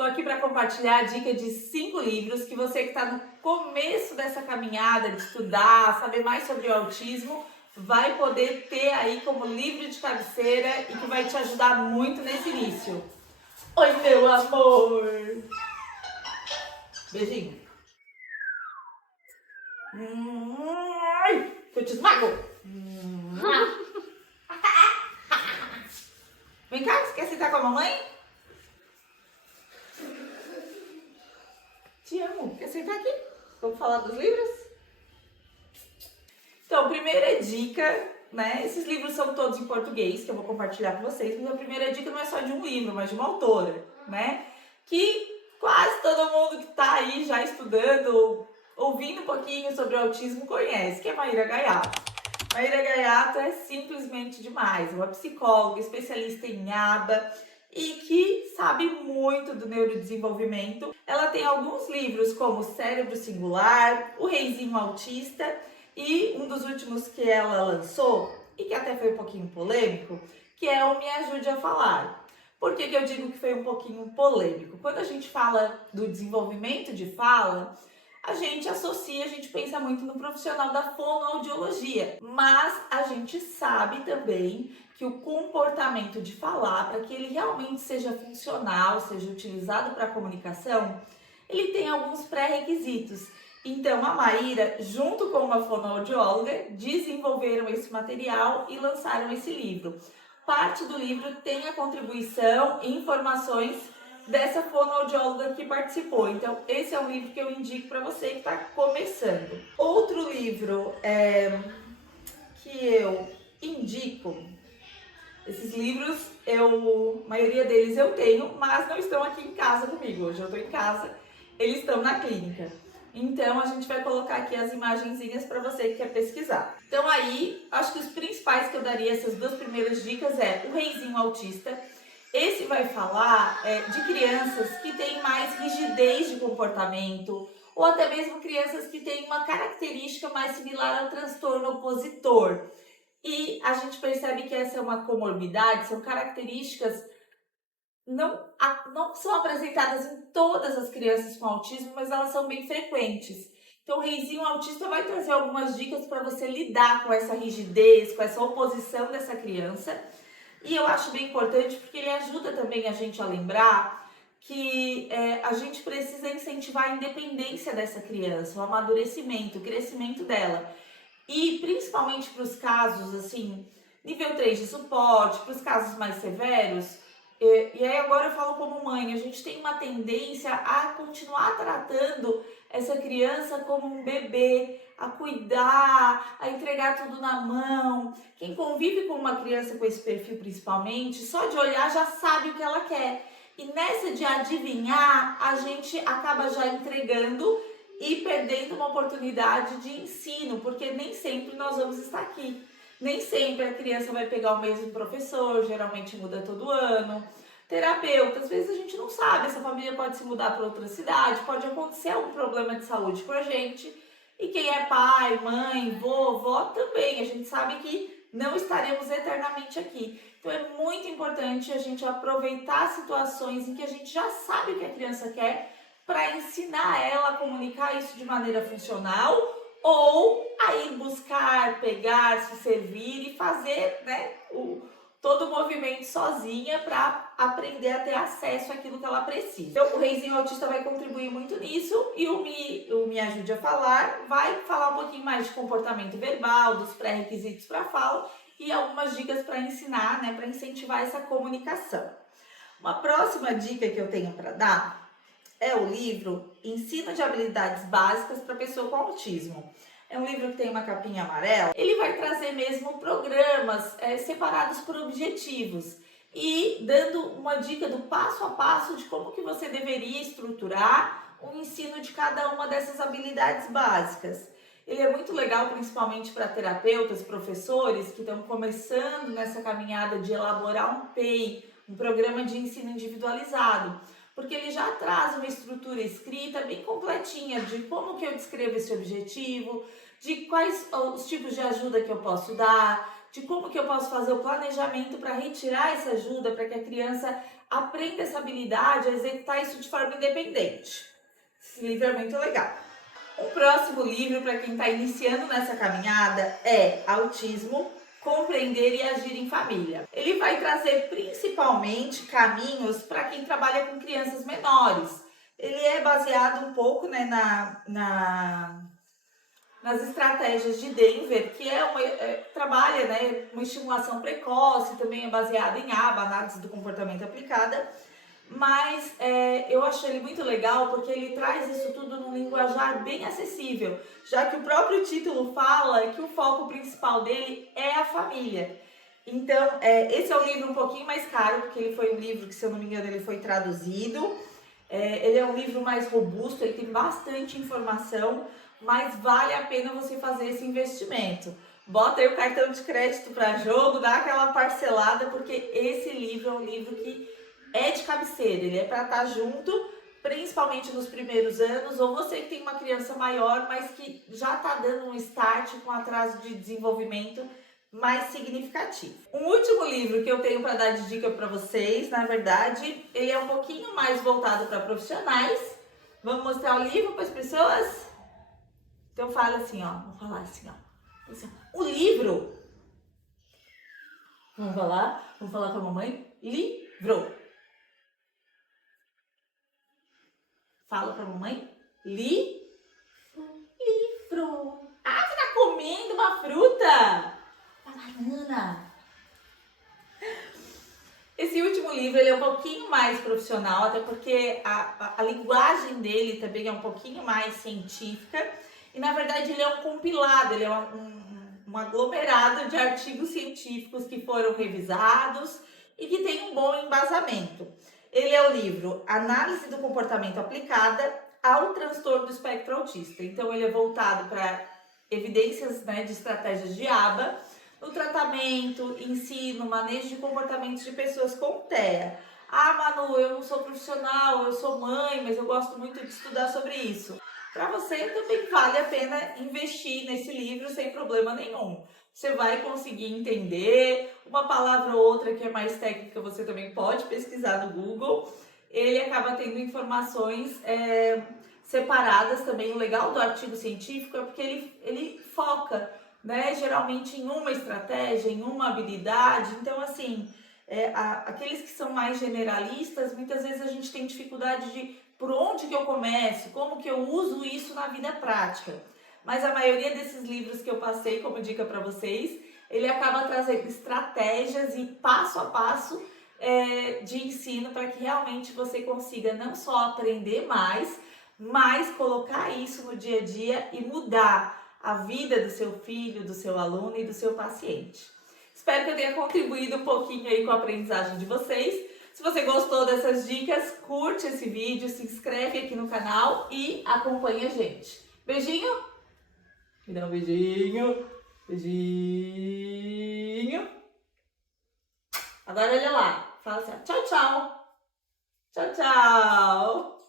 Estou aqui para compartilhar a dica de 5 livros que você que está no começo dessa caminhada de estudar, saber mais sobre o autismo, vai poder ter aí como livro de cabeceira e que vai te ajudar muito nesse início. Oi, meu amor! Beijinho. Que eu te esmago. Vem cá, você quer sentar com a mamãe? Te amo. Quer sentar aqui? Vamos falar dos livros? Então, primeira dica, né? Esses livros são todos em português, que eu vou compartilhar com vocês, mas a primeira dica não é só de um livro, mas de uma autora, né? Que quase todo mundo que tá aí já estudando, ouvindo um pouquinho sobre o autismo conhece, que é Maíra Gaiato. Maíra Gaiato é simplesmente demais, uma psicóloga, especialista em ABA e que sabe muito do neurodesenvolvimento. Ela tem alguns livros como Cérebro Singular, O Reizinho Autista e um dos últimos que ela lançou, e que até foi um pouquinho polêmico, que é o Me Ajude a Falar. Por que eu digo que foi um pouquinho polêmico? Quando a gente fala do desenvolvimento de fala, a gente associa, a gente pensa muito no profissional da fonoaudiologia, mas a gente sabe também que o comportamento de falar, para que ele realmente seja funcional, seja utilizado para a comunicação, ele tem alguns pré-requisitos. Então, a Maíra, junto com uma fonoaudióloga, desenvolveram esse material e lançaram esse livro. Parte do livro tem a contribuição e informações dessa fonoaudióloga que participou. Então, esse é um livro que eu indico para você que está começando. Outro livro que eu indico, esses livros, a maioria deles eu tenho, mas não estão aqui em casa comigo. Hoje eu estou em casa, eles estão na clínica. Então, a gente vai colocar aqui as imagenzinhas para você que quer pesquisar. Então, aí, acho que os principais que eu daria, essas duas primeiras dicas, é O Reizinho Autista. Esse vai falar de crianças que têm mais rigidez de comportamento, ou até mesmo crianças que têm uma característica mais similar ao transtorno opositor. E a gente percebe que essa é uma comorbidade, são características não são apresentadas em todas as crianças com autismo, mas elas são bem frequentes. Então, o Reizinho Autista vai trazer algumas dicas para você lidar com essa rigidez, com essa oposição dessa criança. E eu acho bem importante porque ele ajuda também a gente a lembrar que a gente precisa incentivar a independência dessa criança, o amadurecimento, o crescimento dela. E principalmente para os casos, assim, nível 3 de suporte, para os casos mais severos. E aí agora eu falo como mãe, a gente tem uma tendência a continuar tratando essa criança como um bebê, a cuidar, a entregar tudo na mão. Quem convive com uma criança com esse perfil principalmente, só de olhar já sabe o que ela quer. E nessa de adivinhar, a gente acaba já entregando e perdendo uma oportunidade de ensino, porque nem sempre nós vamos estar aqui. Nem sempre a criança vai pegar o mesmo professor, geralmente muda todo ano. Terapeuta, às vezes a gente não sabe, essa família pode se mudar para outra cidade, pode acontecer algum problema de saúde com a gente. E quem é pai, mãe, vovó também, a gente sabe que não estaremos eternamente aqui. Então é muito importante a gente aproveitar situações em que a gente já sabe o que a criança quer para ensinar ela a comunicar isso de maneira funcional ou a ir buscar, pegar, se servir e fazer, né, todo o movimento sozinha para aprender a ter acesso àquilo que ela precisa. Então, o Reizinho Autista vai contribuir muito nisso e o Me Ajude a Falar vai falar um pouquinho mais de comportamento verbal, dos pré-requisitos para fala e algumas dicas para ensinar, né, para incentivar essa comunicação. Uma próxima dica que eu tenho para dar é o livro Ensino de Habilidades Básicas para Pessoa com Autismo. É um livro que tem uma capinha amarela. Ele vai trazer mesmo programas separados por objetivos e dando uma dica do passo a passo de como que você deveria estruturar o ensino de cada uma dessas habilidades básicas. Ele é muito legal, principalmente para terapeutas, professores que estão começando nessa caminhada de elaborar um PEI, um programa de ensino individualizado, porque ele já traz uma estrutura escrita bem completinha de como que eu descrevo esse objetivo, de quais os tipos de ajuda que eu posso dar, de como que eu posso fazer o planejamento para retirar essa ajuda, para que a criança aprenda essa habilidade a executar isso de forma independente. Esse livro é muito legal. O próximo livro para quem está iniciando nessa caminhada é Autismo, Compreender e Agir em Família. Ele vai trazer principalmente caminhos para quem trabalha com crianças menores. Ele é baseado um pouco, né, nas estratégias de Denver, que trabalha, né, uma estimulação precoce, também é baseado em ABA, Análise do Comportamento Aplicada, mas eu achei ele muito legal porque ele traz isso tudo num linguajar bem acessível, já que o próprio título fala que o foco principal dele é a família. Então, esse é um livro um pouquinho mais caro, porque ele foi um livro que, se eu não me engano, ele foi traduzido. Ele é um livro mais robusto, ele tem bastante informação, mas vale a pena você fazer esse investimento. Bota aí o cartão de crédito para jogo, dá aquela parcelada, porque esse livro é um livro que é de cabeceira, ele é para estar junto, principalmente nos primeiros anos, ou você que tem uma criança maior, mas que já está dando um start com atraso de desenvolvimento mais significativo. Um último livro que eu tenho para dar de dica para vocês, na verdade, ele é um pouquinho mais voltado para profissionais. Vamos mostrar o livro para as pessoas? Então fala assim, ó, vou falar assim, ó. O livro, vamos falar com a mamãe, livro. Fala pra mamãe, livro. Ah, você tá comendo uma fruta? Uma banana. Esse último livro, ele é um pouquinho mais profissional, até porque a linguagem dele também é um pouquinho mais científica. E, na verdade, ele é um compilado, ele é um aglomerado de artigos científicos que foram revisados e que tem um bom embasamento. Ele é o livro Análise do Comportamento Aplicada ao Transtorno do Espectro Autista. Então, ele é voltado para evidências, né, de estratégias de ABA, no tratamento, ensino, manejo de comportamentos de pessoas com TEA. Ah, Manu, eu não sou profissional, eu sou mãe, mas eu gosto muito de estudar sobre isso. Para você também vale a pena investir nesse livro sem problema nenhum. Você vai conseguir entender uma palavra ou outra que é mais técnica, você também pode pesquisar no Google. Ele acaba tendo informações separadas também. O legal do artigo científico é porque ele foca, né, geralmente em uma estratégia, em uma habilidade. Então, assim, aqueles que são mais generalistas, muitas vezes a gente tem dificuldade de por onde que eu começo, como que eu uso isso na vida prática. Mas a maioria desses livros que eu passei como dica para vocês, ele acaba trazendo estratégias e passo a passo de ensino para que realmente você consiga não só aprender mais, mas colocar isso no dia a dia e mudar a vida do seu filho, do seu aluno e do seu paciente. Espero que eu tenha contribuído um pouquinho aí com a aprendizagem de vocês. Se você gostou dessas dicas, curte esse vídeo, se inscreve aqui no canal e acompanha a gente. Beijinho? Me dá um beijinho. Beijinho. Agora olha lá. Fala assim, tchau, tchau. Tchau, tchau.